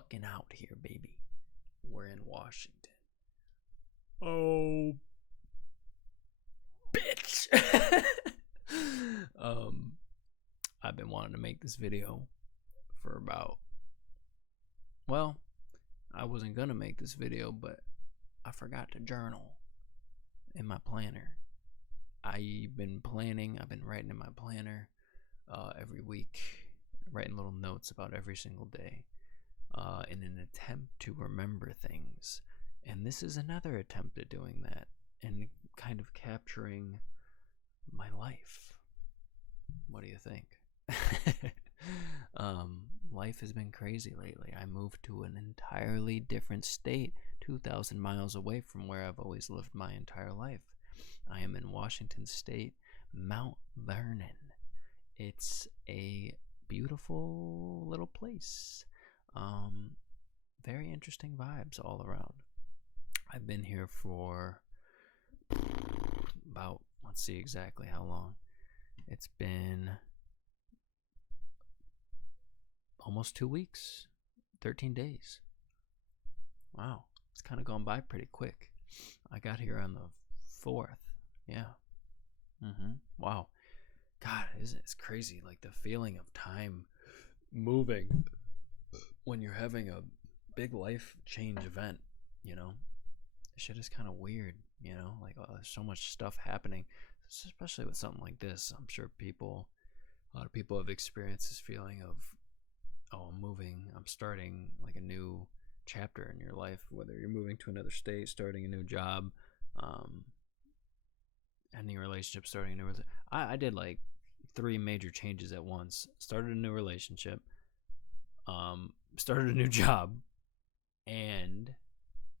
fucking out here, baby. We're in Washington. Oh, bitch. I've been wanting to make this video for about, well, I wasn't gonna make this video, but I forgot to journal in my planner. I've been writing in my planner every week, writing little notes about every single day in an attempt to remember things. And this is another attempt at doing that and kind of capturing my life. What do you think? Life has been crazy lately. I moved to an entirely different state, 2,000 miles away from where I've always lived my entire life. I am in Washington State, Mount Vernon. It's a beautiful little place. Very interesting vibes all around. I've been here for about, let's see exactly how long. It's been almost 2 weeks, 13 days. Wow, it's kind of gone by pretty quick. I got here on the 4th. Yeah. Wow. God, it's crazy, like the feeling of time moving when you're having a big life change event, you know? Shit is kind of weird, you know? Like, there's so much stuff happening, especially with something like this. I'm sure a lot of people have experienced this feeling of, oh, I'm starting like a new chapter in your life, whether you're moving to another state, starting a new job, ending a relationship, starting a new relationship. I did like 3 major changes at once. Started a new relationship, started a new job, and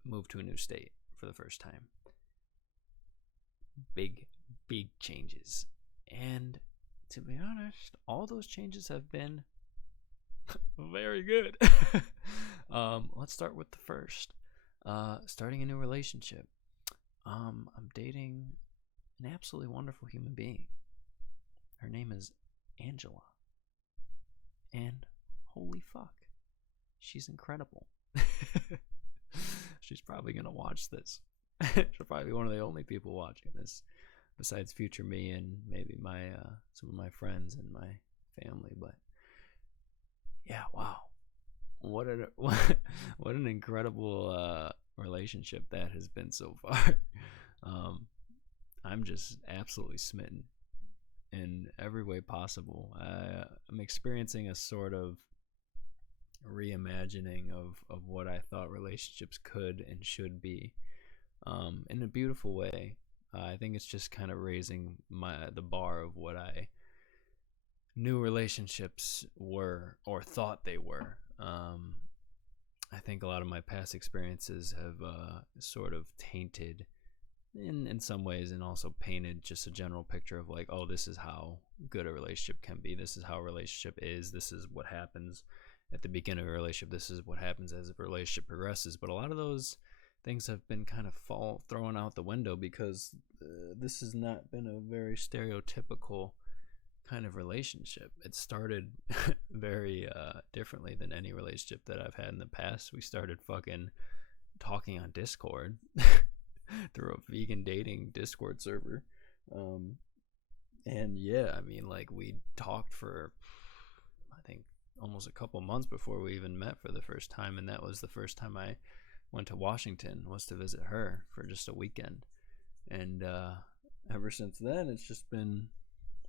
moved to a new state for the first time. Big changes. And to be honest, all those changes have been very good. Let's start with the first. Starting a new relationship. I'm dating an absolutely wonderful human being. Her name is Angela. And holy fuck, she's incredible. She's probably gonna watch this. She'll probably be one of the only people watching this, besides future me and maybe my some of my friends and my family. But yeah, wow, what an incredible relationship that has been so far. I'm just absolutely smitten in every way possible. I'm experiencing a sort of reimagining of what I thought relationships could and should be, in a beautiful way. I think it's just kind of raising the bar of what I knew relationships were or thought they were. I think a lot of my past experiences have sort of tainted in some ways, and also painted just a general picture of like, oh, this is how good a relationship can be. This is how a relationship is. This is what happens at the beginning of a relationship. This is what happens as a relationship progresses. But a lot of those things have been kind of thrown out the window because this has not been a very stereotypical kind of relationship. It started very differently than any relationship that I've had in the past. We started fucking talking on Discord through a vegan dating Discord server. And yeah, I mean, like, we talked for, I think, almost a couple months before we even met for the first time. And that was the first time I went to Washington, was to visit her for just a weekend. And ever since then, it's just been,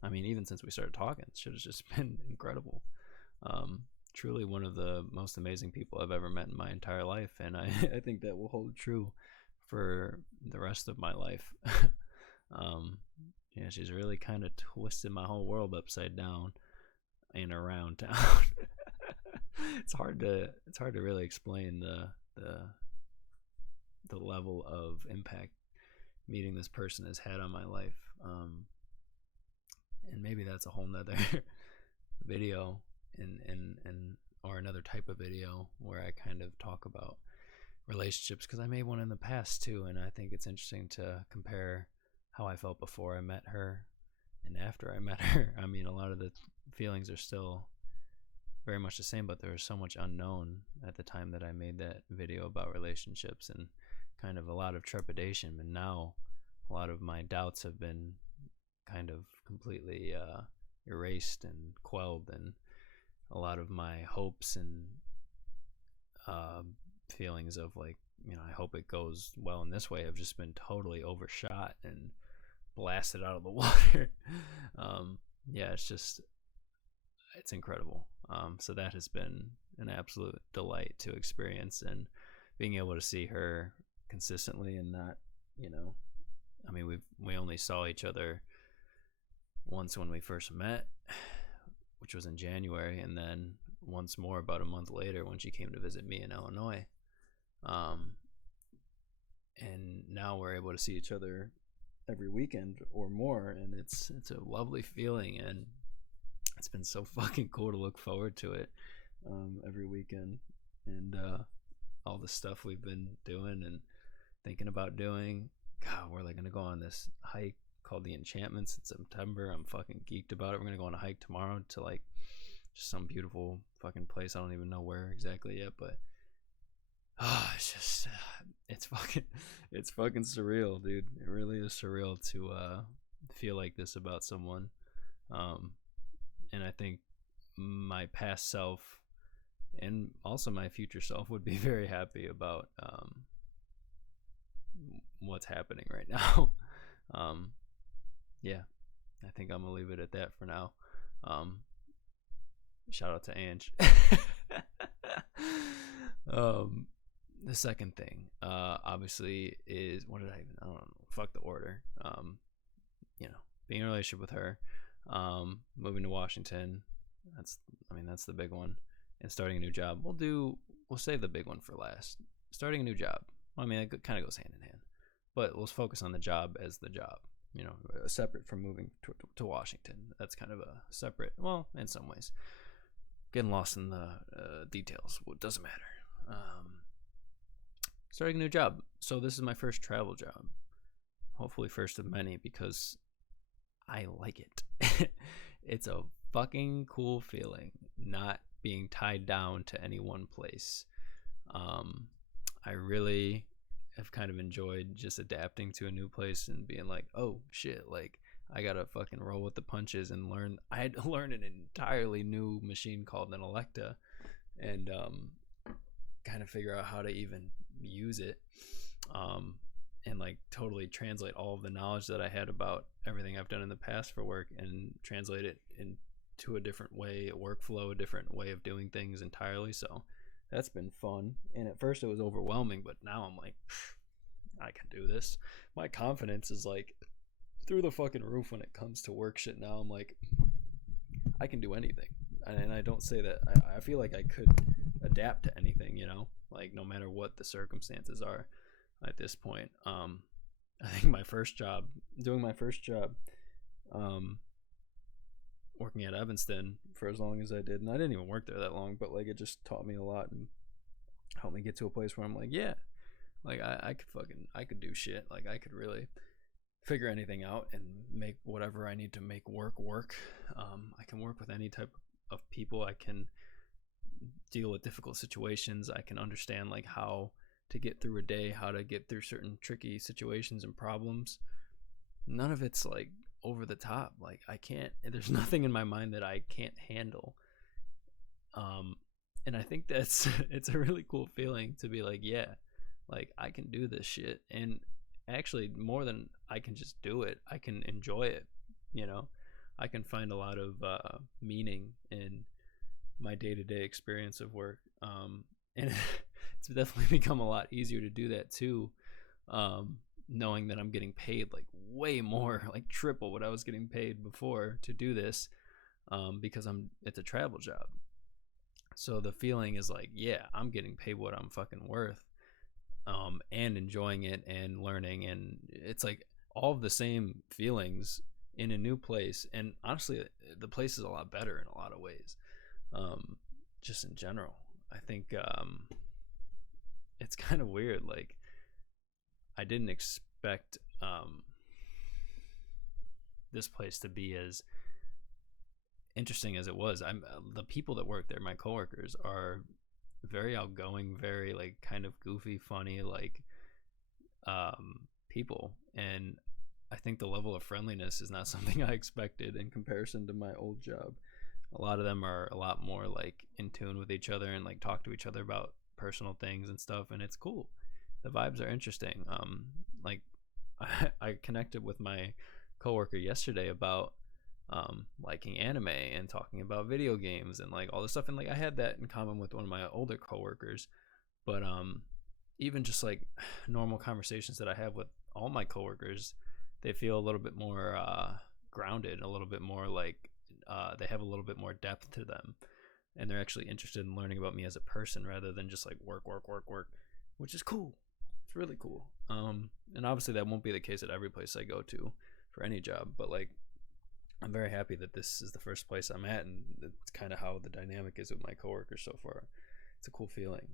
I mean, even since we started talking, shit has just been incredible. Truly one of the most amazing people I've ever met in my entire life. And I think that will hold true for the rest of my life. Yeah, she's really kind of twisted my whole world upside down and around town. It's hard to really explain the level of impact meeting this person has had on my life. And maybe that's a whole nother video and or another type of video where I kind of talk about relationships, because I made one in the past too, and I think it's interesting to compare how I felt before I met her and after I met her. I mean, a lot of the feelings are still very much the same, but there was so much unknown at the time that I made that video about relationships, and kind of a lot of trepidation. And now a lot of my doubts have been kind of completely erased and quelled, and a lot of my hopes and uh, feelings of like, I hope it goes well in this way have just been totally overshot and blasted out of the water. Yeah, it's incredible. So that has been an absolute delight to experience, and being able to see her consistently, and not, I mean, we only saw each other once when we first met, which was in January, and then once more about a month later when she came to visit me in Illinois. And now we're able to see each other every weekend or more, and it's a lovely feeling, and it's been so fucking cool to look forward to it every weekend, and all the stuff we've been doing and thinking about doing. God, we're like gonna go on this hike called the Enchantments in September. I'm fucking geeked about it. We're gonna go on a hike tomorrow to like just some beautiful fucking place. I don't even know where exactly yet, but it's just it's fucking surreal, dude. It really is surreal to feel like this about someone. And I think my past self and also my future self would be very happy about what's happening right now. Yeah, I think I'm gonna leave it at that for now. Shout out to Ange. The second thing, obviously, is what did I even? I don't know. Fuck the order. Being in a relationship with her, moving to Washington. That's the big one, and starting a new job. We'll save the big one for last. Starting a new job. It kind of goes hand in hand, but let's focus on the job as the job. Separate from moving to Washington. That's kind of a separate. Well, in some ways, getting lost in the details. Well, it doesn't matter. Starting a new job. So this is my first travel job. Hopefully first of many, because I like it. It's a fucking cool feeling not being tied down to any one place. I really have kind of enjoyed just adapting to a new place and being like, oh shit, like I gotta fucking roll with the punches and learn. I had to learn an entirely new machine called an Electa, and kind of figure out how to even use it, and like totally translate all of the knowledge that I had about everything I've done in the past for work and translate it into a different way, a workflow, a different way of doing things entirely. So that's been fun. And at first it was overwhelming, but now I'm like, I can do this. My confidence is like through the fucking roof when it comes to work shit. Now I'm like, I can do anything. And I don't say that. I feel like I could adapt to anything, like no matter what the circumstances are at this point. I think doing my first job, working at Evanston for as long as I did, and I didn't even work there that long, but like it just taught me a lot and helped me get to a place where I'm like, yeah, like I could do shit. Like I could really figure anything out and make whatever I need to make work. I can work with any type of people. I can deal with difficult situations. I can understand like how to get through a day, how to get through certain tricky situations and problems. None of it's like over the top. Like there's nothing in my mind that I can't handle. And I think it's a really cool feeling to be like, yeah, like I can do this shit. And actually more than I can just do it, I can enjoy it. I can find a lot of meaning in my day-to-day experience of work. And it's definitely become a lot easier to do that too. Knowing that I'm getting paid like way more, like triple what I was getting paid before to do this, because it's a travel job. So the feeling is like, yeah, I'm getting paid what I'm fucking worth, and enjoying it and learning. And it's like all of the same feelings in a new place. And honestly, the place is a lot better in a lot of ways. Just in general, I think it's kind of weird. Like I didn't expect this place to be as interesting as it was, I'm the people that work there, my coworkers, are very outgoing, very like kind of goofy, funny, like people, and I think the level of friendliness is not something I expected in comparison to my old job. A lot of them are a lot more like in tune with each other and like talk to each other about personal things and stuff, and it's cool. The vibes are interesting. Like I connected with my coworker yesterday about liking anime and talking about video games and like all this stuff, and like I had that in common with one of my older coworkers. But even just like normal conversations that I have with all my coworkers, they feel a little bit more grounded, a little bit more like they have a little bit more depth to them, and they're actually interested in learning about me as a person rather than just like work, work, work, work, which is cool. It's really cool. And obviously that won't be the case at every place I go to for any job, but like I'm very happy that this is the first place I'm at, and it's kind of how the dynamic is with my coworkers so far. It's a cool feeling.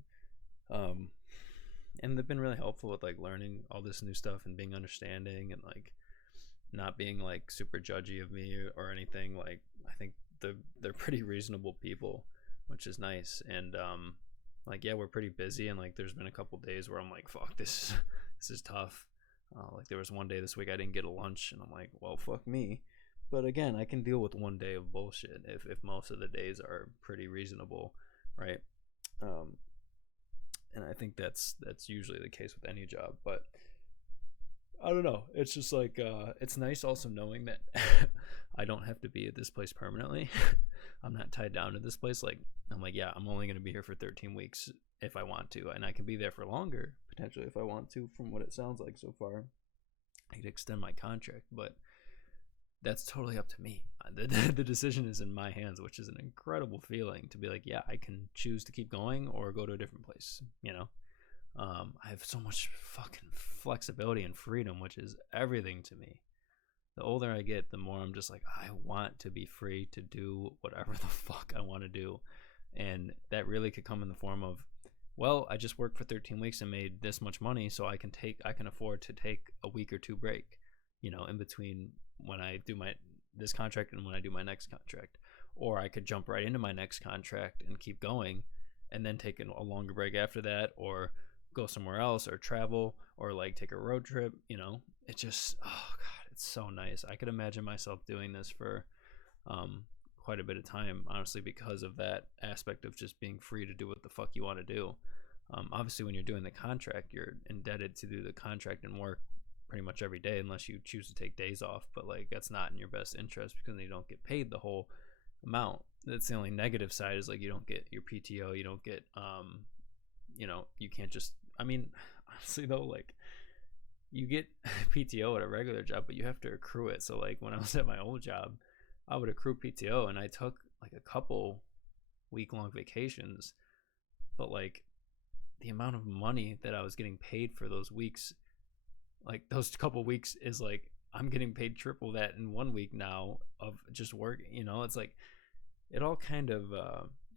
Um, and they've been really helpful with like learning all this new stuff and being understanding and like not being like super judgy of me or anything. Like I think they're pretty reasonable people, which is nice. And like yeah, we're pretty busy, and like there's been a couple days where I'm like, fuck, this is tough. Like there was one day this week I didn't get a lunch, and I'm like, well, fuck me. But again, I can deal with one day of bullshit if most of the days are pretty reasonable, right? Um, and I think that's usually the case with any job. But I don't know. It's just like it's nice also knowing that I don't have to be at this place permanently. I'm not tied down to this place. Like I'm like, yeah, I'm only going to be here for 13 weeks if I want to, and I can be there for longer potentially if I want to. From what it sounds like so far, I could extend my contract, but that's totally up to me. The decision is in my hands, which is an incredible feeling to be like, yeah, I can choose to keep going or go to a different place. You know, I have so much fucking flexibility and freedom, which is everything to me. The older I get, the more I'm just like, I want to be free to do whatever the fuck I want to do. And that really could come in the form of, well, I just worked for 13 weeks and made this much money, so I can afford to take a week or two break, you know, in between when I do this contract and when I do my next contract. Or I could jump right into my next contract and keep going and then take a longer break after that, or go somewhere else, or travel, or like take a road trip. You know, it just, oh god, it's so nice. I could imagine myself doing this for quite a bit of time, honestly, because of that aspect of just being free to do what the fuck you want to do. Obviously when you're doing the contract, you're indebted to do the contract and work pretty much every day unless you choose to take days off, but like that's not in your best interest because then you don't get paid the whole amount. That's the only negative side, is like you don't get your PTO, you don't get you know, you can't just, I mean, honestly though, like you get PTO at a regular job, but you have to accrue it. So like when I was at my old job, I would accrue PTO, and I took like a couple week-long vacations, but like the amount of money that I was getting paid for those weeks, like those couple weeks, is like I'm getting paid triple that in 1 week now of just work. You know, it's like it all kind of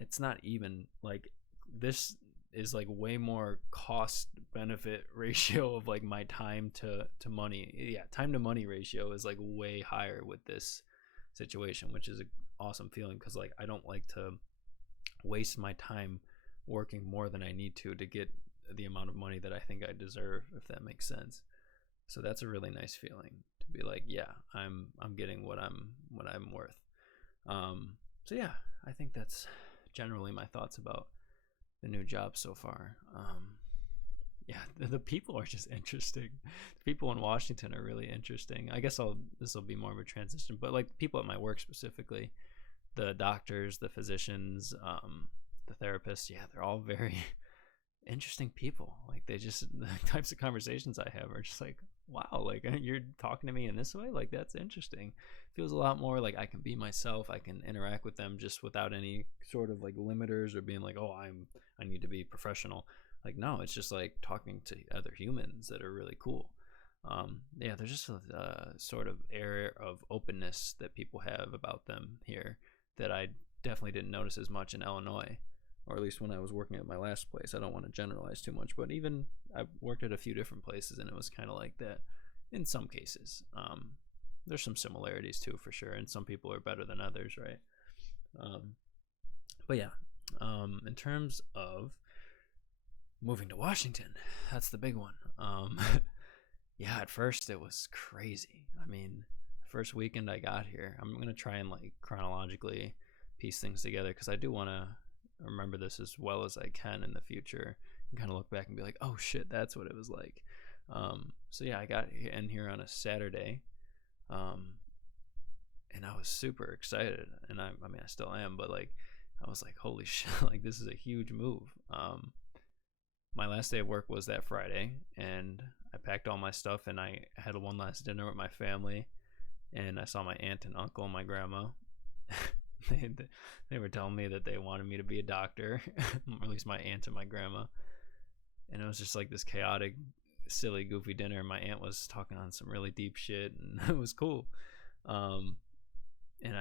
it's not even. Like this is like way more cost benefit ratio of like my time to money. Yeah, time to money ratio is like way higher with this situation, which is an awesome feeling, because like I don't like to waste my time working more than I need to get the amount of money that I think I deserve, if that makes sense. So that's a really nice feeling to be like, yeah, I'm getting what I'm worth. So yeah, I think that's generally my thoughts about the new job so far. Yeah, the people are just interesting. The people in Washington are really interesting. I guess this will be more of a transition, but like people at my work specifically, the doctors, the physicians, the therapists, yeah, they're all very interesting people. Like they just, the types of conversations I have are just like, wow, like you're talking to me in this way, like that's interesting. Feels a lot more like I can be myself. I can interact with them just without any sort of like limiters or being like, oh, I need to be professional. Like no, it's just like talking to other humans that are really cool. Yeah, there's just a sort of air of openness that people have about them here that I definitely didn't notice as much in Illinois, or at least when I was working at my last place. I don't want to generalize too much, but even I've worked at a few different places and it was kind of like that in some cases. There's some similarities too, for sure, and some people are better than others, right? Um, but yeah, in terms of moving to Washington, that's the big one. Yeah, at first it was crazy. I mean, the first weekend I got here, I'm gonna try and like chronologically piece things together because I do want to remember this as well as I can in the future and kind of look back and be like, oh shit, that's what it was like. So yeah, I got in here on a Saturday, um, and I was super excited, and I mean, I still am, but like, I was like, holy shit, like this is a huge move. My last day of work was that Friday, and I packed all my stuff, and I had one last dinner with my family, and I saw my aunt and uncle and my grandma. they, they were telling me that they wanted me to be a doctor, or at least my aunt and my grandma, and it was just like this chaotic, silly, goofy dinner. My aunt was talking on some really deep shit, and it was cool. Um, and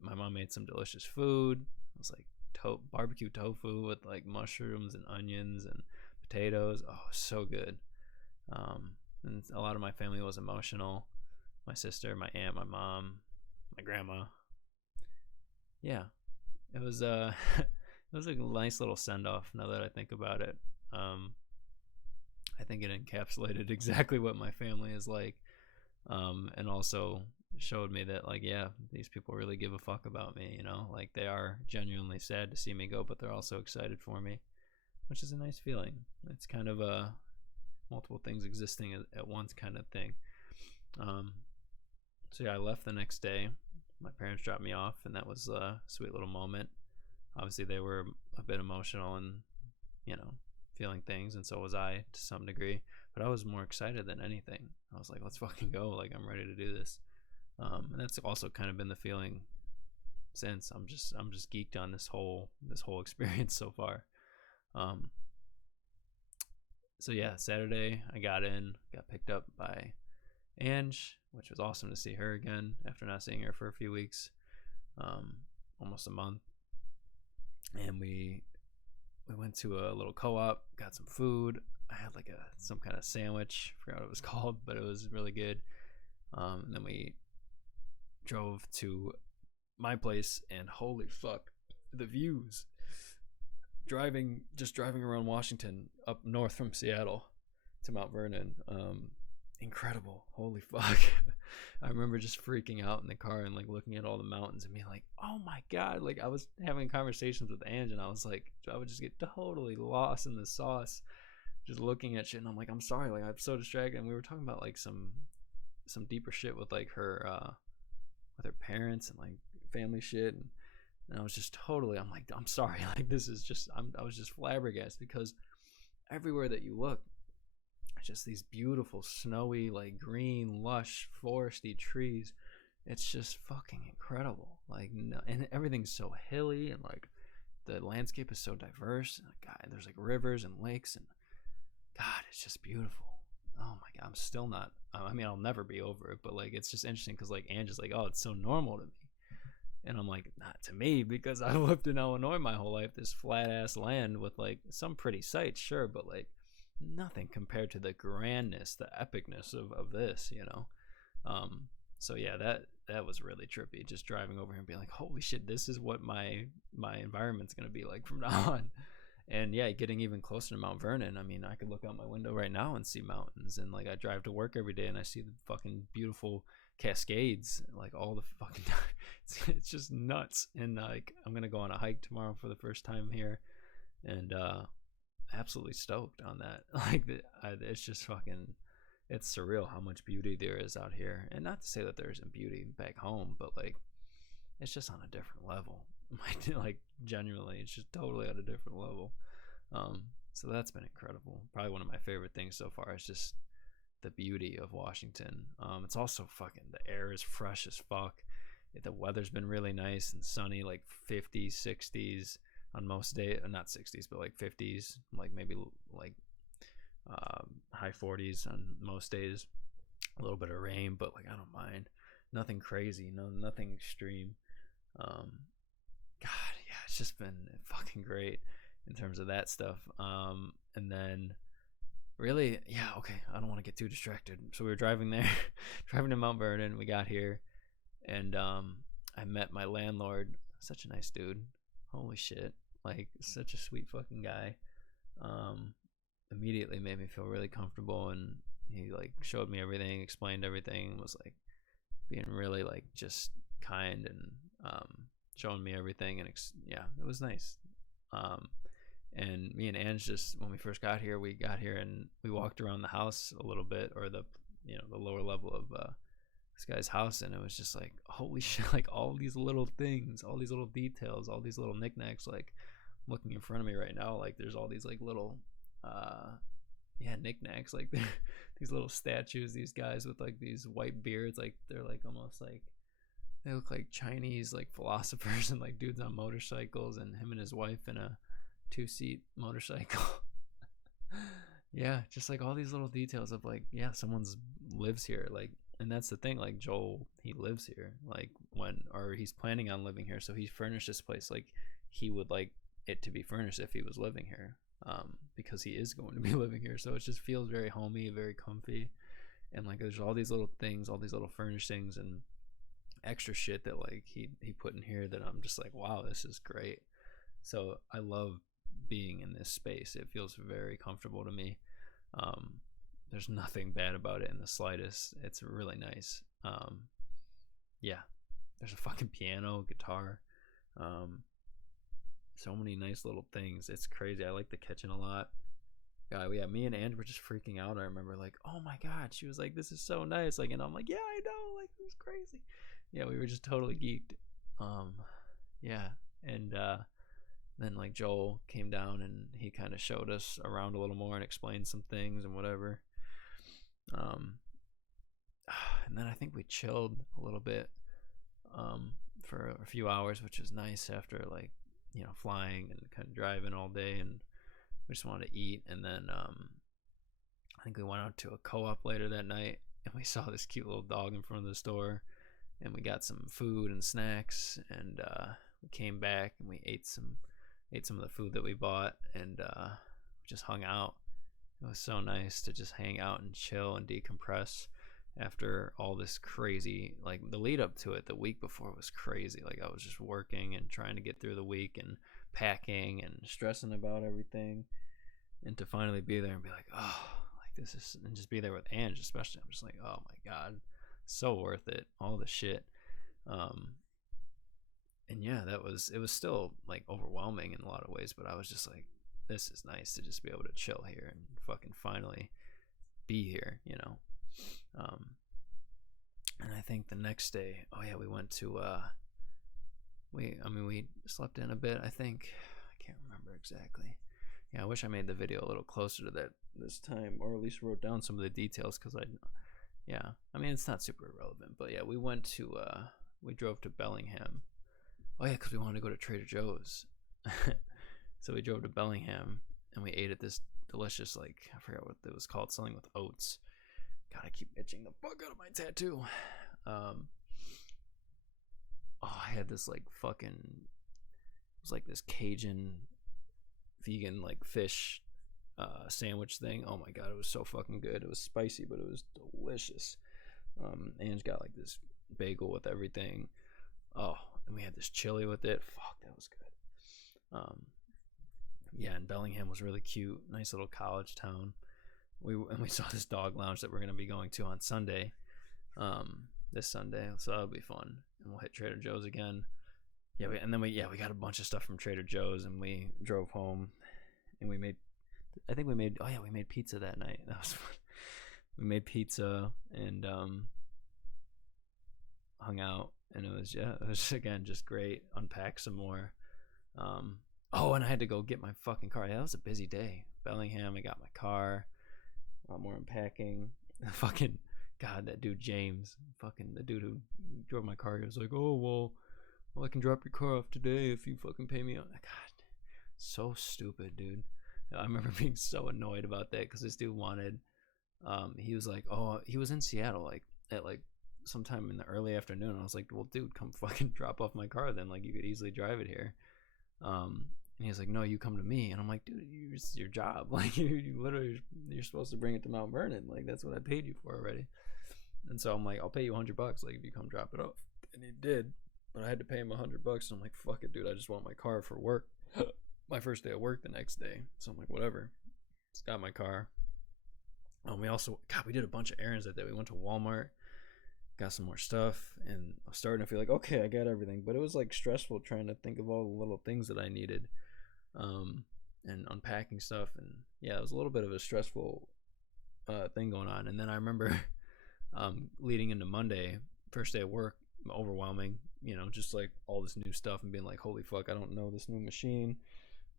my mom made some delicious food. It was like barbecue tofu with like mushrooms and onions and potatoes. Oh, so good. And a lot of my family was emotional. My sister, my aunt, my mom, my grandma. Yeah, it was it was a nice little send off. Now that I think about it, I think it encapsulated exactly what my family is like, and also showed me that like, yeah, these people really give a fuck about me. Like they are genuinely sad to see me go, but they're also excited for me, which is a nice feeling. It's kind of a multiple things existing at once kind of thing. So yeah, I left the next day. My parents dropped me off, and that was a sweet little moment. Obviously, they were a bit emotional and feeling things, and so was I to some degree. But I was more excited than anything. I was like, let's fucking go! Like I'm ready to do this. And that's also kind of been the feeling since. I'm just geeked on this whole experience so far. So yeah, Saturday I got picked up by Ange, which was awesome to see her again after not seeing her for a few weeks, almost a month. And we went to a little co-op, got some food. I had like some kind of sandwich, forgot what it was called, but it was really good. And then we drove to my place, and holy fuck, the views. Driving around Washington up north from Seattle to Mount Vernon, incredible. Holy fuck. I remember just freaking out in the car and like looking at all the mountains and being like, oh my god. Like I was having conversations with Ange, and I was like, I would just get totally lost in the sauce just looking at shit, and I'm like, I'm sorry, like I'm so distracted. And we were talking about like some deeper shit with like her with her parents and like family shit, and I was just totally, I'm like, I'm sorry, like this is just, I was just flabbergasted because everywhere that you look, just these beautiful snowy, like green, lush, foresty trees. It's just fucking incredible. Like, no, and everything's so hilly, and like the landscape is so diverse. And God, there's like rivers and lakes, and God, it's just beautiful. Oh my God, I'm still not. I mean, I'll never be over it, but like, it's just interesting because like Angie's like, oh, it's so normal to me. And I'm like, not to me, because I lived in Illinois my whole life, this flat ass land with like some pretty sights, sure, but like nothing compared to the grandness, the epicness of this, So yeah, that was really trippy. Just driving over here and being like, holy shit, this is what my environment's gonna be like from now on. And yeah, getting even closer to Mount Vernon. I mean, I could look out my window right now and see mountains, and like I drive to work every day and I see the fucking beautiful Cascades like all the fucking time. It's just nuts. And like I'm gonna go on a hike tomorrow for the first time here, and absolutely stoked on that. Like it's just fucking, it's surreal how much beauty there is out here. And not to say that there isn't beauty back home, but like it's just on a different level. Like genuinely, it's just totally at a different level. So that's been incredible. Probably one of my favorite things so far is just the beauty of Washington. It's also fucking, the air is fresh as fuck. The weather's been really nice and sunny, like 50s, 60s on most days. Not 60s, but like 50s, like maybe like high 40s on most days. A little bit of rain, but like I don't mind. Nothing crazy, nothing extreme. God, yeah, it's just been fucking great in terms of that stuff. And then really, yeah, okay, I don't want to get too distracted. So we were driving there, driving to Mount Vernon. We got here, and I met my landlord such a nice dude. Holy shit. Like, such a sweet fucking guy. Immediately made me feel really comfortable, and he like showed me everything, explained everything, was like being really like just kind, and showing me everything, and yeah, it was nice. And me and Ange, just when we first got here, and we walked around the house a little bit, or the the lower level of this guy's house, and it was just like, holy shit, like all these little things, all these little details, all these little knickknacks. Like, I'm looking in front of me right now, like there's all these like little knickknacks, like these little statues, these guys with like these white beards, like they're like almost like they look like Chinese like philosophers, and like dudes on motorcycles, and him and his wife in a 2-seat motorcycle. Yeah, just like all these little details of like, yeah, someone's lives here, like. And that's the thing, like Joel, he lives here, like or he's planning on living here, so he furnished this place like he would like it to be furnished if he was living here, because he is going to be living here. So it just feels very homey, very comfy, and like there's all these little things, all these little furnishings and extra shit that like he put in here that I'm just like, wow, this is great. So I love being in this space. It feels very comfortable to me. There's nothing bad about it in the slightest. It's really nice. Yeah, there's a fucking piano, guitar, so many nice little things. It's crazy. I like the kitchen a lot. God, yeah, me and Ange were just freaking out. I remember, like, oh my god, she was like, this is so nice. Like, and I'm like, yeah, I know. Like, it was crazy. Yeah, we were just totally geeked. Yeah, and then like Joel came down and he kind of showed us around a little more and explained some things and whatever. And then I think we chilled a little bit for a few hours, which was nice after like flying and kind of driving all day, and we just wanted to eat. And then I think we went out to a co-op later that night, and we saw this cute little dog in front of the store, and we got some food and snacks, and we came back and we ate some of the food that we bought, and just hung out. It was so nice to just hang out and chill and decompress after all this crazy, like the lead up to it the week before was crazy. Like I was just working and trying to get through the week and packing and stressing about everything, and to finally be there and be like, oh, like this is, and just be there with Ange especially, I'm just like, oh my god, so worth it, all the shit. And yeah, it was still like overwhelming in a lot of ways, but I was just like, this is nice to just be able to chill here and fucking finally be here. And I think the next day, oh yeah, we went to we slept in a bit, I think. I can't remember exactly. Yeah, I wish I made the video a little closer to that this time, or at least wrote down some of the details, because it's not super relevant, but yeah, we went to we drove to Bellingham. Oh yeah, because we wanted to go to Trader Joe's. So we drove to Bellingham and we ate at this delicious, like, I forgot what it was called, something with oats. God, I keep itching the fuck out of my tattoo. I had this like fucking, it was like this Cajun vegan like fish sandwich thing. Oh my god, it was so fucking good. It was spicy, but it was delicious. Ange got like this bagel with everything. Oh, and we had this chili with it. Fuck, that was good. Yeah, and Bellingham was really cute. Nice little college town. We saw this dog lounge that we're gonna be going to on Sunday, this Sunday. So that'll be fun. And we'll hit Trader Joe's again. Yeah, we got a bunch of stuff from Trader Joe's, and we drove home, and we made pizza that night. That was fun. We made pizza and hung out, and it was again just great. Unpack some more. And I had to go get my fucking car. Yeah, that was a busy day. Bellingham, I got my car. A lot more unpacking. Fucking god, that dude James, fucking the dude who drove my car, he was like, oh well, I can drop your car off today if you fucking pay me. God, so stupid, dude. I remember being so annoyed about that, because this dude wanted, he was like, oh, he was in Seattle like at like sometime in the early afternoon. I was like, well, dude, come fucking drop off my car then, like you could easily drive it here. And he's like, no, you come to me. And I'm like, dude, it's your job. Like, you're supposed to bring it to Mount Vernon. Like, that's what I paid you for already. And so I'm like, I'll pay you $100, like, if you come drop it off. And he did. but I had to pay him $100. And I'm like, fuck it, dude. I just want my car for work. My first day of work the next day. So I'm like, whatever. Just got my car. We also, God, we did a bunch of errands that day. We went to Walmart, got some more stuff, and I was starting to feel like, okay, I got everything. But it was like stressful trying to think of all the little things that I needed, and unpacking stuff. And yeah, it was a little bit of a stressful thing going on. And then I remember leading into Monday, first day of work, overwhelming, just like all this new stuff and being like, holy fuck, I don't know this new machine.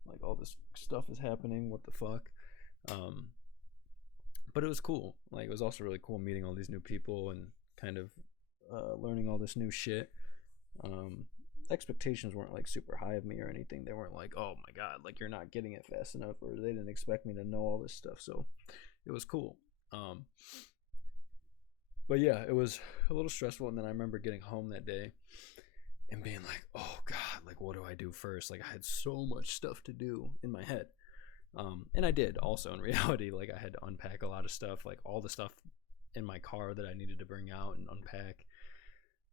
Like all this stuff is happening. What the fuck? But it was cool. Like it was also really cool meeting all these new people and kind of learning all this new shit. Expectations weren't like super high of me or anything. They weren't like, oh my god, like you're not getting it fast enough, or they didn't expect me to know all this stuff. So it was cool. But yeah, it was a little stressful. And then I remember getting home that day and being like, oh god, like what do I do first? Like I had so much stuff to do in my head. And I did also in reality. Like I had to unpack a lot of stuff, like all the stuff in my car that I needed to bring out and unpack.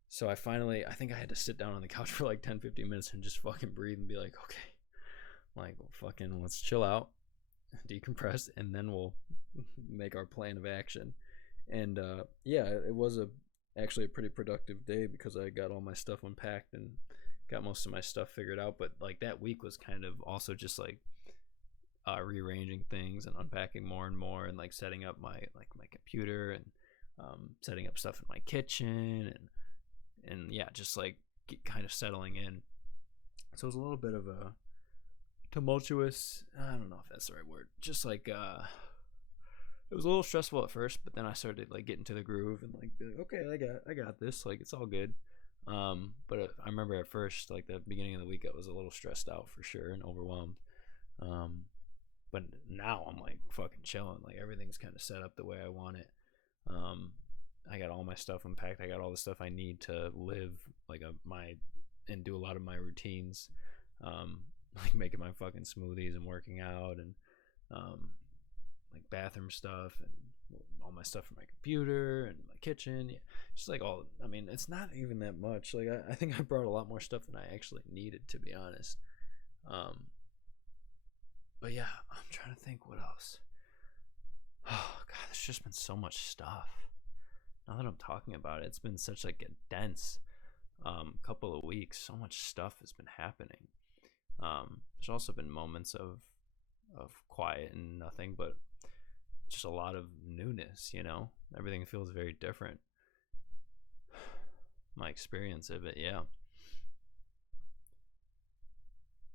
So I think I had to sit down on the couch for like 10-15 minutes and just fucking breathe and be like, okay, like fucking let's chill out, decompress, and then we'll make our plan of action. And yeah, it was actually a pretty productive day because I got all my stuff unpacked and got most of my stuff figured out. But like that week was kind of also just like rearranging things and unpacking more and more, and like setting up my computer, and setting up stuff in my kitchen, and yeah, just like kind of settling in. So it was a little bit of a tumultuous, I don't know if that's the right word, just like it was a little stressful at first, but then I started like getting to the groove and like be like, okay, I got this, like it's all good. But I remember at first, like the beginning of the week, I was a little stressed out for sure and overwhelmed. But now I'm like fucking chilling. Like everything's kind of set up the way I want it. I got all my stuff unpacked. I got all the stuff I need to live like and do a lot of my routines, like making my fucking smoothies and working out, and like bathroom stuff and all my stuff for my computer and my kitchen. Yeah, just like all. I mean, it's not even that much. Like I think I brought a lot more stuff than I actually needed, to be honest. But yeah, I'm trying to think what else. Oh god, there's just been so much stuff. Now that I'm talking about it, it's been such like a dense couple of weeks. So much stuff has been happening. There's also been moments of quiet and nothing, but just a lot of newness. Everything feels very different. My experience of it, yeah.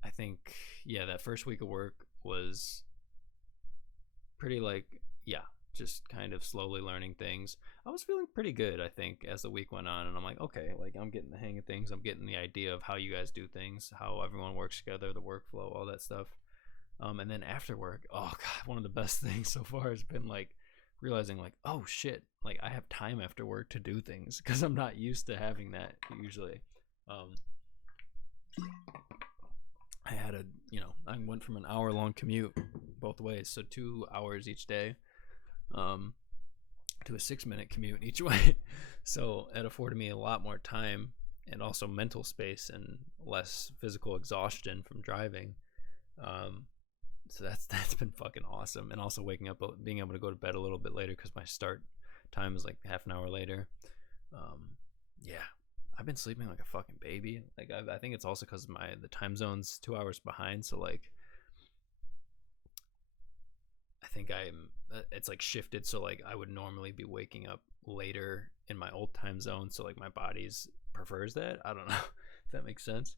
I think, yeah, that first week of work was pretty like, yeah, just kind of slowly learning things. I was feeling pretty good, I think, as the week went on, and I'm like, okay, like I'm getting the hang of things. I'm getting the idea of how you guys do things, how everyone works together, the workflow, all that stuff. And then after work, oh god, one of the best things so far has been like realizing like, oh shit, like I have time after work to do things, because I'm not used to having that usually. I went from an hour-long commute both ways, so 2 hours each day, to a 6-minute commute each way. So it afforded me a lot more time and also mental space and less physical exhaustion from driving. So that's been fucking awesome. And also waking up, being able to go to bed a little bit later because my start time is like half an hour later. Yeah, I've been sleeping like a fucking baby. Like I think it's also because the time zone's 2 hours behind. So like, I think it's like shifted. So like I would normally be waking up later in my old time zone. So like my body's prefers that. I don't know if that makes sense.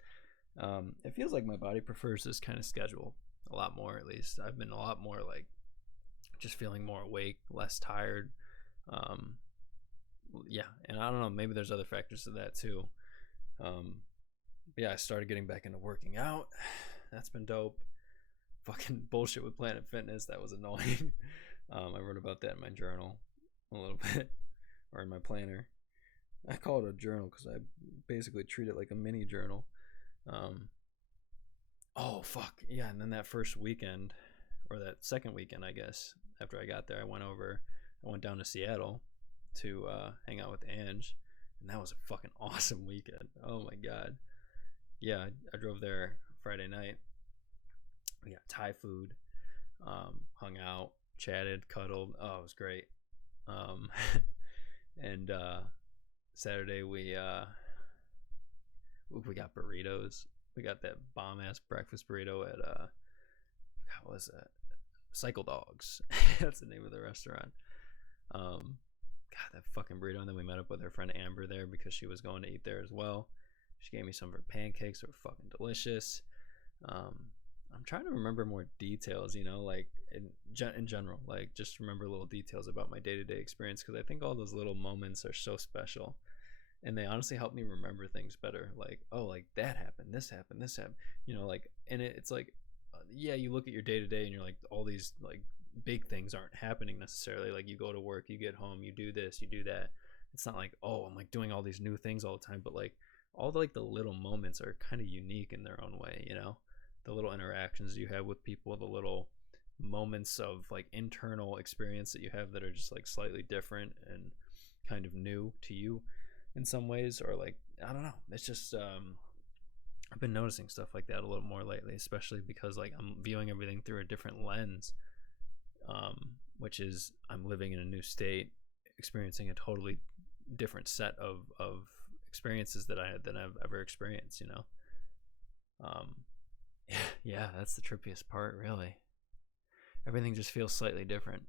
It feels like my body prefers this kind of schedule a lot more, at least. I've been a lot more like just feeling more awake, less tired. Yeah, and I don't know, maybe there's other factors to that too. Yeah, I started getting back into working out. That's been dope. Fucking bullshit with Planet Fitness, that was annoying. I wrote about that in my journal a little bit, or in my planner. I call it a journal because I basically treat it like a mini journal. Oh fuck yeah! And then that first weekend, or that second weekend, I guess, after I got there, I went down to Seattle to hang out with Ange, and that was a fucking awesome weekend. Oh my god. Yeah, I drove there Friday night. We got Thai food, hung out, chatted, cuddled. Oh, it was great. Um, and Saturday we got burritos. We got that bomb ass breakfast burrito at what was that? Cycle Dogs. That's the name of the restaurant. God, that fucking burrito. And then we met up with her friend Amber there because she was going to eat there as well. She gave me some of her pancakes. They were fucking delicious. I'm trying to remember more details, like in general, like just remember little details about my day-to-day experience, because I think all those little moments are so special, and they honestly help me remember things better. Like, oh, like that happened, this happened, this happened, like, and it's like, yeah, you look at your day-to-day and you're like, all these like big things aren't happening necessarily. Like, you go to work, you get home, you do this, you do that. It's not like, oh, I'm like doing all these new things all the time, but like all the, like the little moments are kind of unique in their own way, the little interactions you have with people, the little moments of like internal experience that you have that are just like slightly different and kind of new to you in some ways, or like, I don't know, it's just I've been noticing stuff like that a little more lately, especially because like I'm viewing everything through a different lens, which is I'm living in a new state, experiencing a totally different set of experiences that I've ever experienced, yeah, that's the trippiest part, really. Everything just feels slightly different.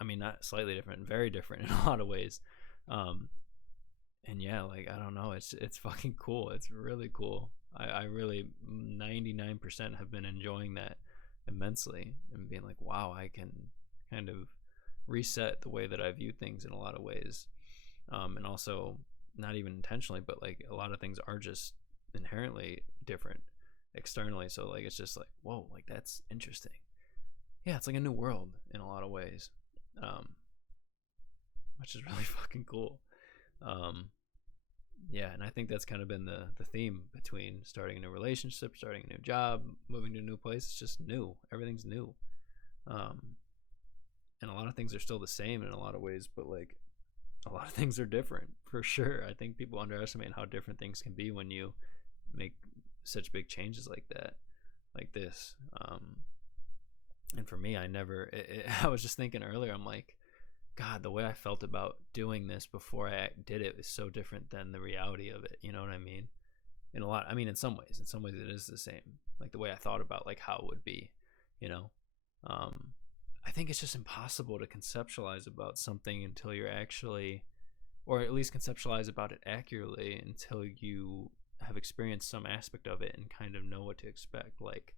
I mean, not slightly different, very different in a lot of ways. And yeah, like, I don't know, it's fucking cool. It's really cool. I really 99% have been enjoying that immensely, and being like, wow, I can kind of reset the way that I view things in a lot of ways. And also, not even intentionally, but like a lot of things are just inherently different externally, so like it's just like, whoa, like that's interesting. Yeah, it's like a new world in a lot of ways, which is really fucking cool. Yeah, and I think that's kind of been the theme between starting a new relationship, starting a new job, moving to a new place. It's just new. Everything's new. And a lot of things are still the same in a lot of ways, but like a lot of things are different for sure. I think people underestimate how different things can be when you make such big changes like that, like this. And for me, I was just thinking earlier, I'm like, God, the way I felt about doing this before I did it is so different than the reality of it. You know what I mean? In some ways it is the same. Like the way I thought about like how it would be, you know? I think it's just impossible to conceptualize about something until you're actually, or at least conceptualize about it accurately until you have experienced some aspect of it and kind of know what to expect. Like,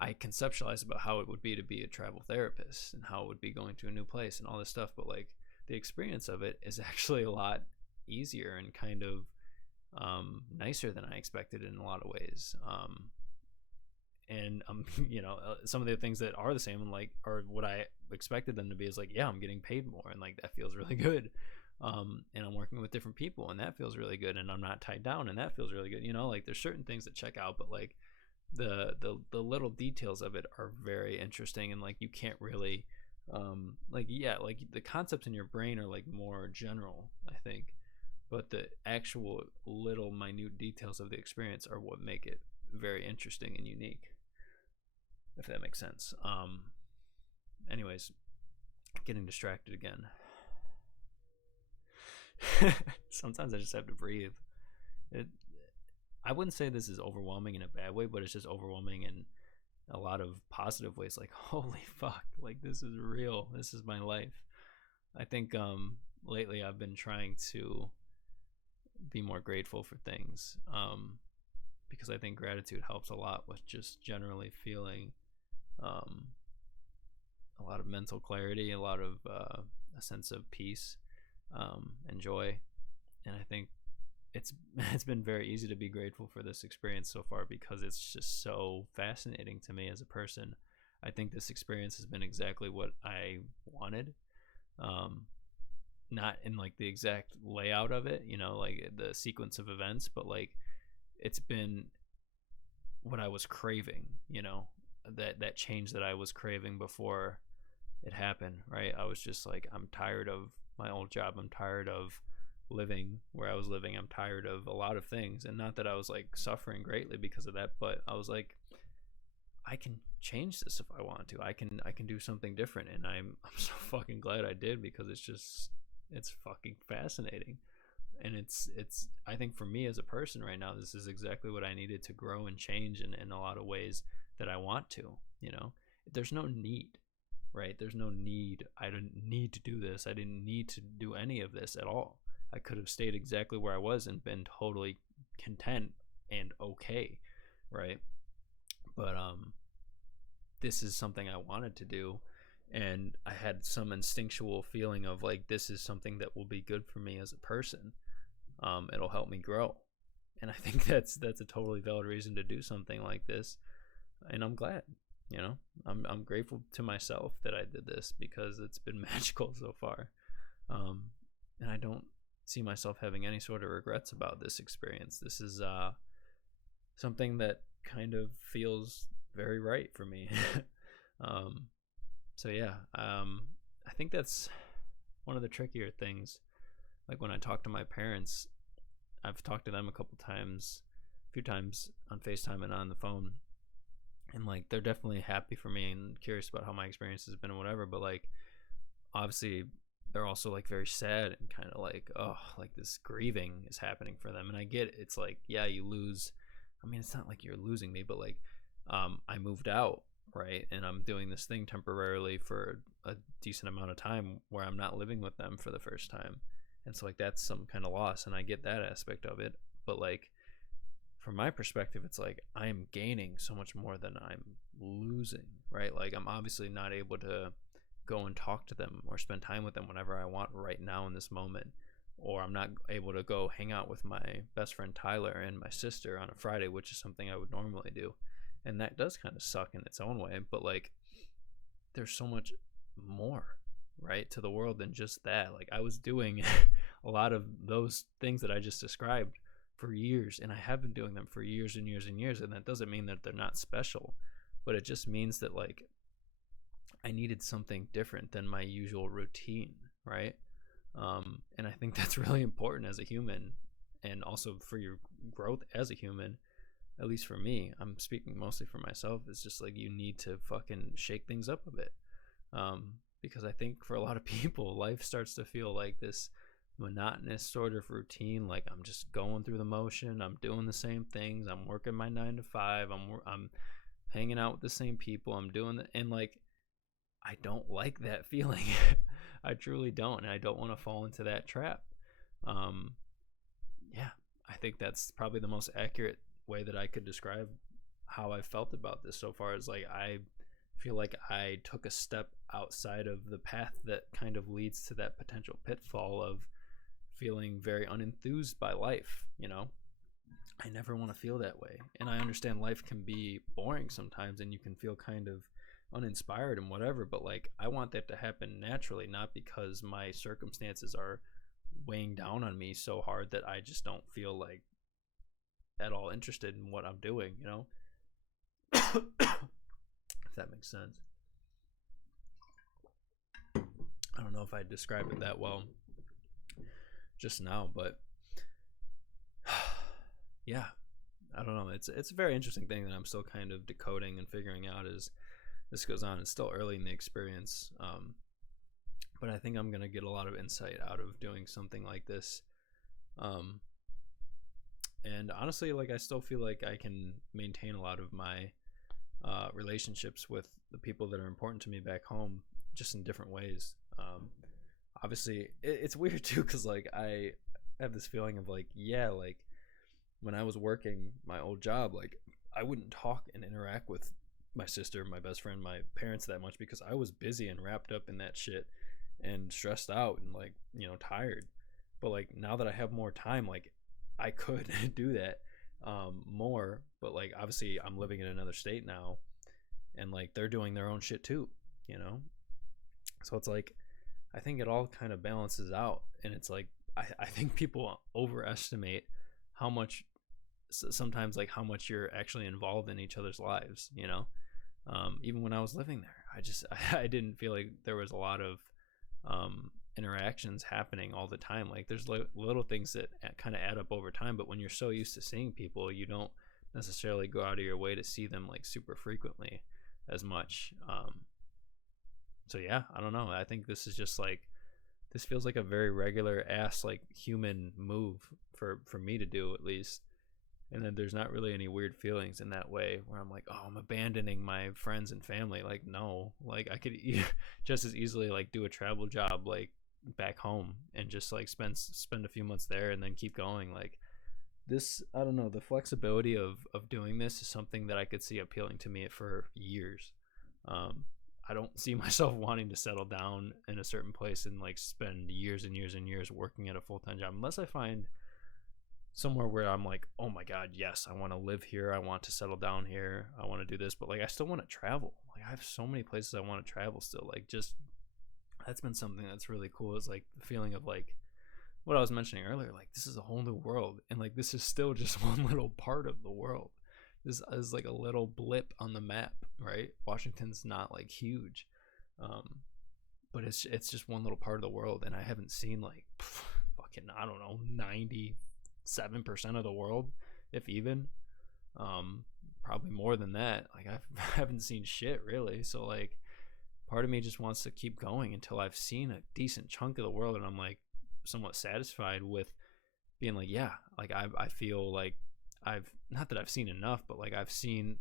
I conceptualize about how it would be to be a travel therapist and how it would be going to a new place and all this stuff, but like the experience of it is actually a lot easier and kind of nicer than I expected in a lot of ways. And some of the things that are the same and like are what I expected them to be is like, yeah, I'm getting paid more, and like that feels really good. And I'm working with different people, and that feels really good, and I'm not tied down, and that feels really good. Like there's certain things that check out, but like the little details of it are very interesting, and like you can't really like the concepts in your brain are like more general, I think, but the actual little minute details of the experience are what make it very interesting and unique, if that makes sense. Anyways, getting distracted again. Sometimes I just have to breathe. I wouldn't say this is overwhelming in a bad way, but it's just overwhelming in a lot of positive ways. Like, holy fuck, like this is real. This is my life. I think lately I've been trying to be more grateful for things, because I think gratitude helps a lot with just generally feeling a lot of mental clarity, a lot of a sense of peace and joy. And I think it's been very easy to be grateful for this experience so far because it's just so fascinating to me as a person. I think this experience has been exactly what I wanted. Not in like the exact layout of it, like the sequence of events, but like it's been what I was craving, that change that I was craving before it happened, right? I was just like, I'm tired of my old job. I'm tired of living where I was living. I'm tired of a lot of things, and not that I was like suffering greatly because of that, but I was like, I can change this if I want to. I can do something different, and I'm so fucking glad I did, because it's fucking fascinating. And it's I think for me as a person right now, this is exactly what I needed to grow and change in a lot of ways that I want to, you know. There's no need, right? There's no need. I didn't need to do this. I didn't need to do any of this at all. I could have stayed exactly where I was and been totally content and okay, right? But this is something I wanted to do, and I had some instinctual feeling of like, this is something that will be good for me as a person. It'll help me grow, and I think that's a totally valid reason to do something like this, and I'm glad. You know, I'm grateful to myself that I did this, because it's been magical so far, and I don't see myself having any sort of regrets about this experience. This is something that kind of feels very right for me. um, so yeah, I think that's one of the trickier things. Like when I talk to my parents, I've talked to them a few times on FaceTime and on the phone, and like they're definitely happy for me and curious about how my experience has been and whatever, but like obviously they're also like very sad and kind of like, oh, like this grieving is happening for them. And I get it. It's like, yeah, you lose. I mean, it's not like you're losing me, but like I moved out, right? And I'm doing this thing temporarily for a decent amount of time where I'm not living with them for the first time. And so like that's some kind of loss, and I get that aspect of it. But like from my perspective, it's like I am gaining so much more than I'm losing, right? Like I'm obviously not able to go and talk to them or spend time with them whenever I want right now in this moment, or I'm not able to go hang out with my best friend Tyler and my sister on a Friday, which is something I would normally do. And that does kind of suck in its own way, but like there's so much more, right, to the world than just that. Like I was doing a lot of those things that I just described for years, and I have been doing them for years and years and years, and that doesn't mean that they're not special, but it just means that like I needed something different than my usual routine, right? And I think that's really important as a human, and also for your growth as a human. At least for me, I'm speaking mostly for myself. It's just like you need to fucking shake things up a bit, because I think for a lot of people, life starts to feel like this monotonous sort of routine. Like I'm just going through the motion. I'm doing the same things. I'm working my 9 to 5. I'm hanging out with the same people. I'm doing the, and like I don't like that feeling. I truly don't, and I don't want to fall into that trap. Yeah, I think that's probably the most accurate way that I could describe how I felt about this so far. Is like I feel like I took a step outside of the path that kind of leads to that potential pitfall of feeling very unenthused by life, you know? I never want to feel that way. And I understand life can be boring sometimes and you can feel kind of uninspired and whatever, but like I want that to happen naturally, not because my circumstances are weighing down on me so hard that I just don't feel like at all interested in what I'm doing, you know? If that makes sense. I don't know if I described it that well just now, but yeah, I don't know. It's a very interesting thing that I'm still kind of decoding and figuring out as this goes on. It's still early in the experience, but I think I'm gonna get a lot of insight out of doing something like this. And honestly, like I still feel like I can maintain a lot of my relationships with the people that are important to me back home, just in different ways. Obviously, it's weird too, because like I have this feeling of like, yeah, like when I was working my old job, like I wouldn't talk and interact with my sister, my best friend, my parents that much because I was busy and wrapped up in that shit and stressed out and like, you know, tired. But like now that I have more time, like I could do that more. But like obviously I'm living in another state now, and like they're doing their own shit too, you know? So it's like I think it all kind of balances out, and it's like I think people overestimate how much sometimes like how much you're actually involved in each other's lives, you know? Even when I was living there, I didn't feel like there was a lot of interactions happening all the time. Like there's little things that kind of add up over time, but when you're so used to seeing people, you don't necessarily go out of your way to see them like super frequently as much. So yeah, I don't know. I think this is just like, this feels like a very regular ass like human move for me to do, at least. And then there's not really any weird feelings in that way where I'm like, oh, I'm abandoning my friends and family. Like, no, like I could just as easily like do a travel job like back home and just like spend a few months there and then keep going. Like this, I don't know, the flexibility of doing this is something that I could see appealing to me for years. I don't see myself wanting to settle down in a certain place and like spend years and years and years working at a full-time job unless I find somewhere where I'm like, oh my god, yes, I want to live here, I want to settle down here, I want to do this. But like I still want to travel. Like I have so many places I want to travel still. Like just, that's been something that's really cool, is like the feeling of like what I was mentioning earlier, like this is a whole new world, and like this is still just one little part of the world. This is like a little blip on the map, right? Washington's not like huge, but it's just one little part of the world, and I haven't seen like fucking, I don't know, 97% of the world, if even. Probably more than that. Like I haven't seen shit really. So like part of me just wants to keep going until I've seen a decent chunk of the world, and I'm like somewhat satisfied with being like, yeah, like I feel like I've, not that I've seen enough, but like I've seen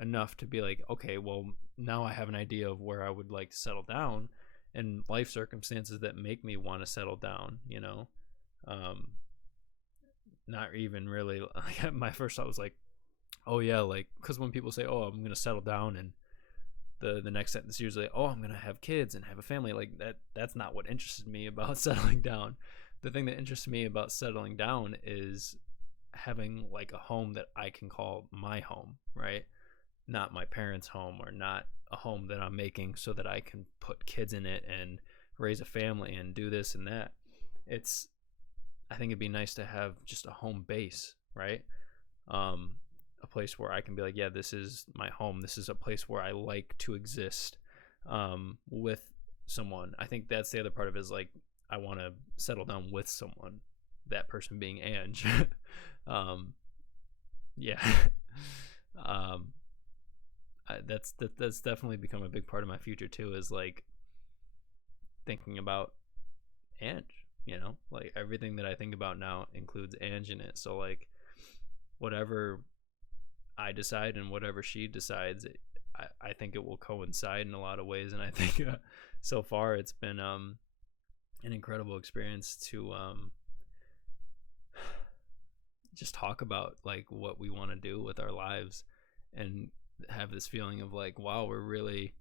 enough to be like, okay, well now I have an idea of where I would like to settle down and life circumstances that make me want to settle down, you know. Not even really like, my first thought was like, oh yeah, like because when people say, oh, I'm gonna settle down, and the next sentence is usually, oh, I'm gonna have kids and have a family, like that's not what interested me about settling down. The thing that interests me about settling down is having like a home that I can call my home, right? Not my parents' home, or not a home that I'm making so that I can put kids in it and raise a family and do this and that. It's, I think it'd be nice to have just a home base, right? A place where I can be like, yeah, this is my home. This is a place where I like to exist with someone. I think that's the other part of it, is like I want to settle down with someone. That person being Ange. Yeah. um, that's definitely become a big part of my future too. Is like thinking about Ange. You know, like everything that I think about now includes Ange in it. So like whatever I decide and whatever she decides, I think it will coincide in a lot of ways. And I think so far it's been an incredible experience to just talk about like what we want to do with our lives, and have this feeling of like, wow, we're really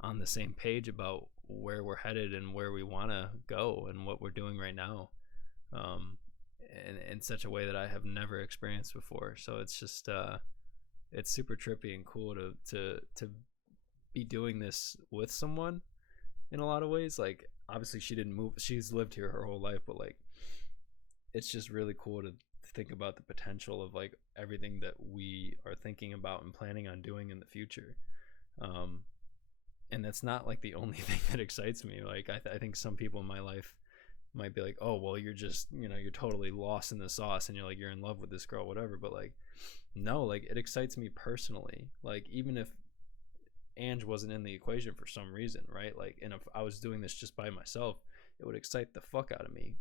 on the same page about where we're headed and where we want to go and what we're doing right now, in such a way that I have never experienced before. So it's just it's super trippy and cool to be doing this with someone in a lot of ways. Like obviously she didn't move, she's lived here her whole life, but like it's just really cool to think about the potential of like everything that we are thinking about and planning on doing in the future. And that's not like the only thing that excites me. Like I think some people in my life might be like, oh well, you're just, you know, you're totally lost in the sauce and you're like, you're in love with this girl, whatever. But like no, like it excites me personally. Like even if Ange wasn't in the equation for some reason, right? Like, and if I was doing this just by myself, it would excite the fuck out of me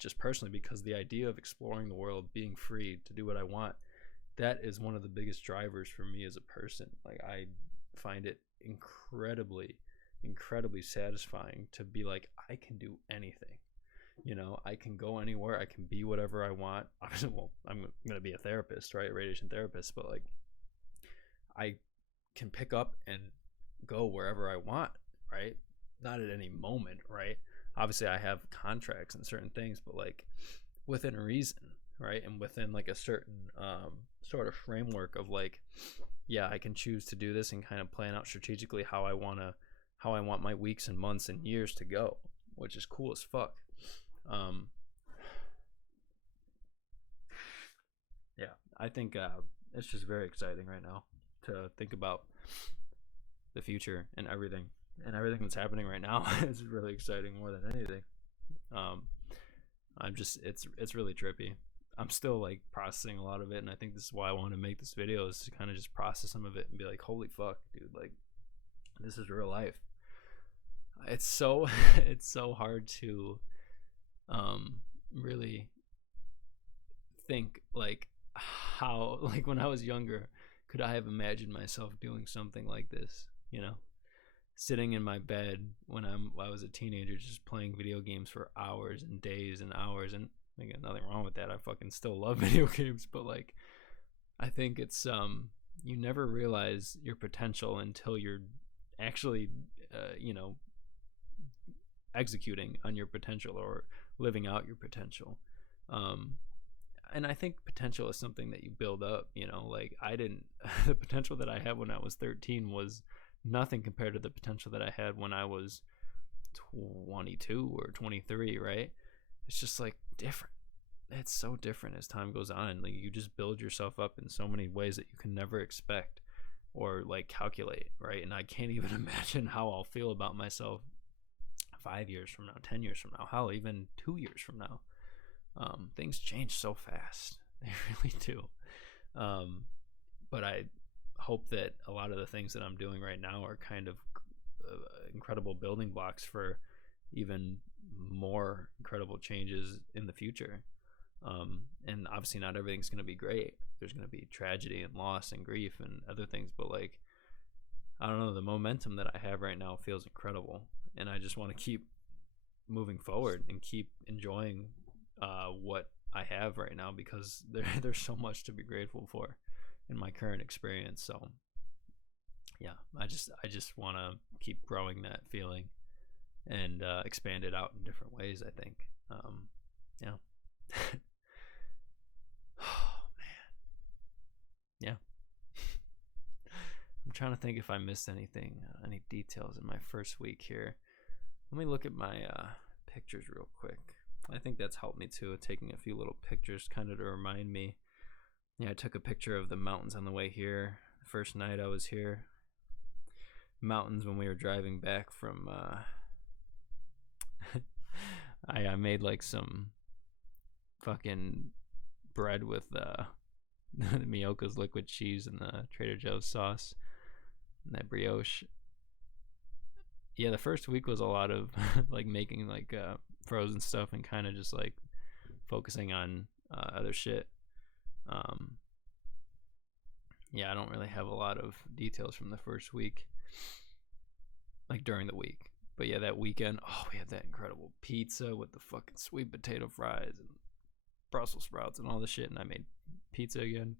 just personally, because the idea of exploring the world, being free to do what I want, that is one of the biggest drivers for me as a person. Like I find it incredibly satisfying to be like, I can do anything. You know, I can go anywhere, I can be whatever I want. Obviously, well, I'm gonna be a therapist, right? Radiation therapist, but like I can pick up and go wherever I want, right? Not at any moment, right? Obviously I have contracts and certain things, but like within reason, right? And within like a certain sort of framework of like, yeah, I can choose to do this and kind of plan out strategically how I want my weeks and months and years to go, which is cool as fuck. Yeah, I think it's just very exciting right now to think about the future and everything. and everything that's happening right now is really exciting more than anything. I'm just it's really trippy. I'm still like processing a lot of it, and I think this is why I want to make this video, is to kind of just process some of it and be like, holy fuck, dude, like this is real life. It's so it's so hard to really think like how, like when I was younger, could I have imagined myself doing something like this, you know? Sitting in my bed when I was a teenager, just playing video games for hours and days and hours. And I got nothing wrong with that. I fucking still love video games, but like I think it's you never realize your potential until you're actually you know, executing on your potential or living out your potential. And I think potential is something that you build up, you know, like I didn't the potential that I had when I was 13 was nothing compared to the potential that I had when I was 22 or 23, right? It's just like different. It's so different as time goes on. Like you just build yourself up in so many ways that you can never expect or like calculate, right? And I can't even imagine how I'll feel about myself 5 years from now, 10 years from now, hell, even 2 years from now. Things change so fast. They really do. But I hope that a lot of the things that I'm doing right now are kind of incredible building blocks for even more incredible changes in the future. And obviously not everything's going to be great. There's going to be tragedy and loss and grief and other things, but like, I don't know, the momentum that I have right now feels incredible, and I just want to keep moving forward and keep enjoying what I have right now, because there's so much to be grateful for in my current experience. So yeah, I just want to keep growing that feeling and expand it out in different ways, I think. Yeah. Oh man. Yeah. I'm trying to think if I missed anything, any details in my first week here. Let me look at my pictures real quick. I think that's helped me too, taking a few little pictures kind of to remind me. Yeah, I took a picture of the mountains on the way here. The first night I was here. Mountains when we were driving back from I made like some fucking bread with Miyoko's liquid cheese and the Trader Joe's sauce and that brioche. Yeah, the first week was a lot of like making like frozen stuff and kind of just like focusing on other shit. Yeah, I don't really have a lot of details from the first week, like during the week. But yeah, that weekend, oh, we had that incredible pizza with the fucking sweet potato fries and Brussels sprouts and all the shit, and I made pizza again.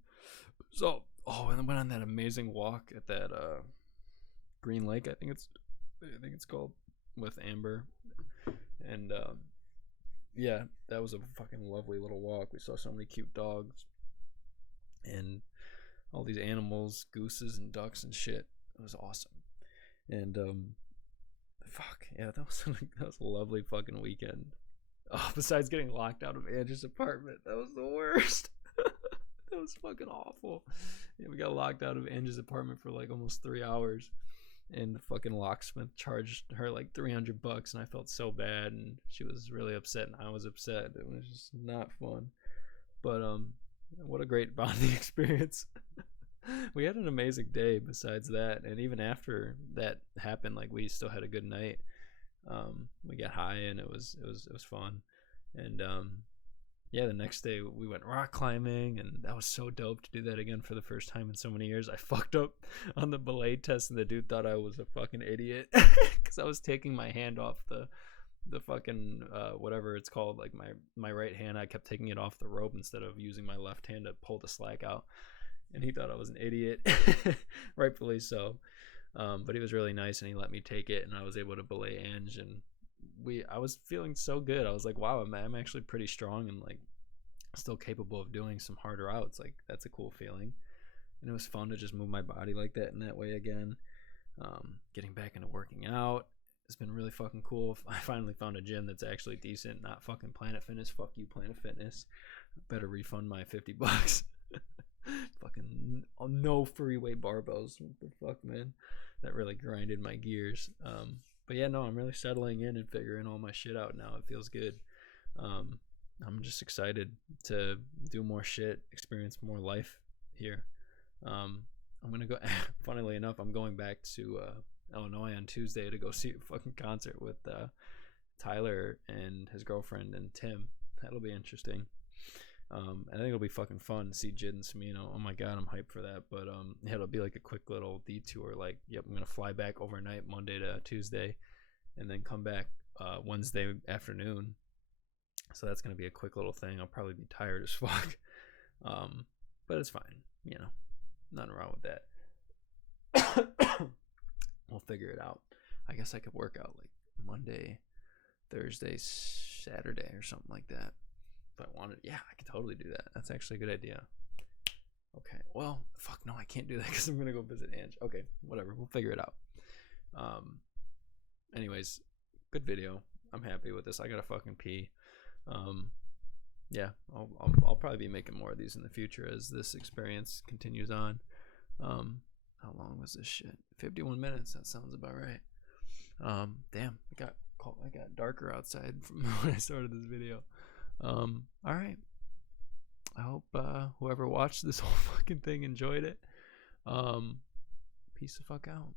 So, oh, and I went on that amazing walk at that Green Lake, I think it's called, with Amber. And yeah, that was a fucking lovely little walk. We saw so many cute dogs and all these animals, gooses and ducks and shit. It was awesome. And fuck yeah, that was a lovely fucking weekend. Oh, besides getting locked out of Andrew's apartment, that was the worst. That was fucking awful. Yeah, we got locked out of Andrew's apartment for like almost 3 hours, and the fucking locksmith charged her like $300, and I felt so bad, and she was really upset, and I was upset. It was just not fun. But what a great bonding experience. We had an amazing day besides that, and even after that happened, like we still had a good night. We got high and it was fun. And yeah, the next day we went rock climbing, and that was so dope to do that again for the first time in so many years. I fucked up on the belay test, and the dude thought I was a fucking idiot because I was taking my hand off the fucking whatever it's called, like my right hand. I kept taking it off the rope instead of using my left hand to pull the slack out, and he thought I was an idiot. Rightfully so. But he was really nice, and he let me take it, and I was able to belay Ange, and I was feeling so good. I was like, wow, I'm actually pretty strong and like still capable of doing some harder outs. Like, that's a cool feeling. And it was fun to just move my body like that in that way again. Getting back into working out, it's been really fucking cool. I finally found a gym that's actually decent, not fucking Planet Fitness. Fuck you, Planet Fitness. Better refund my $50. Fucking no free weight barbells. What the fuck, man? that really grinded my gears. But yeah, no, I'm really settling in and figuring all my shit out now. It feels good. I'm just excited to do more shit, experience more life here. I'm gonna go. Funnily enough, I'm going back to Illinois on Tuesday to go see a fucking concert with Tyler and his girlfriend and Tim. That'll be interesting. I think it'll be fucking fun to see Jid and Smino. Oh my god, I'm hyped for that. But yeah, it'll be like a quick little detour. Like, yep, I'm gonna fly back overnight Monday to Tuesday, and then come back Wednesday afternoon. So that's gonna be a quick little thing. I'll probably be tired as fuck, but it's fine. You know, nothing wrong with that. We'll figure it out. I guess I could work out like Monday, Thursday, Saturday, or something like that. If I wanted, yeah, I could totally do that. That's actually a good idea. Okay, well, fuck no, I can't do that because I'm gonna go visit Ange. Okay, whatever, we'll figure it out. Anyways, good video. I'm happy with this. I gotta fucking pee. Yeah, I'll probably be making more of these in the future as this experience continues on. How long was this shit? 51 minutes. That sounds about right. Damn, it got darker outside from when I started this video. All right. I hope whoever watched this whole fucking thing enjoyed it. Peace the fuck out.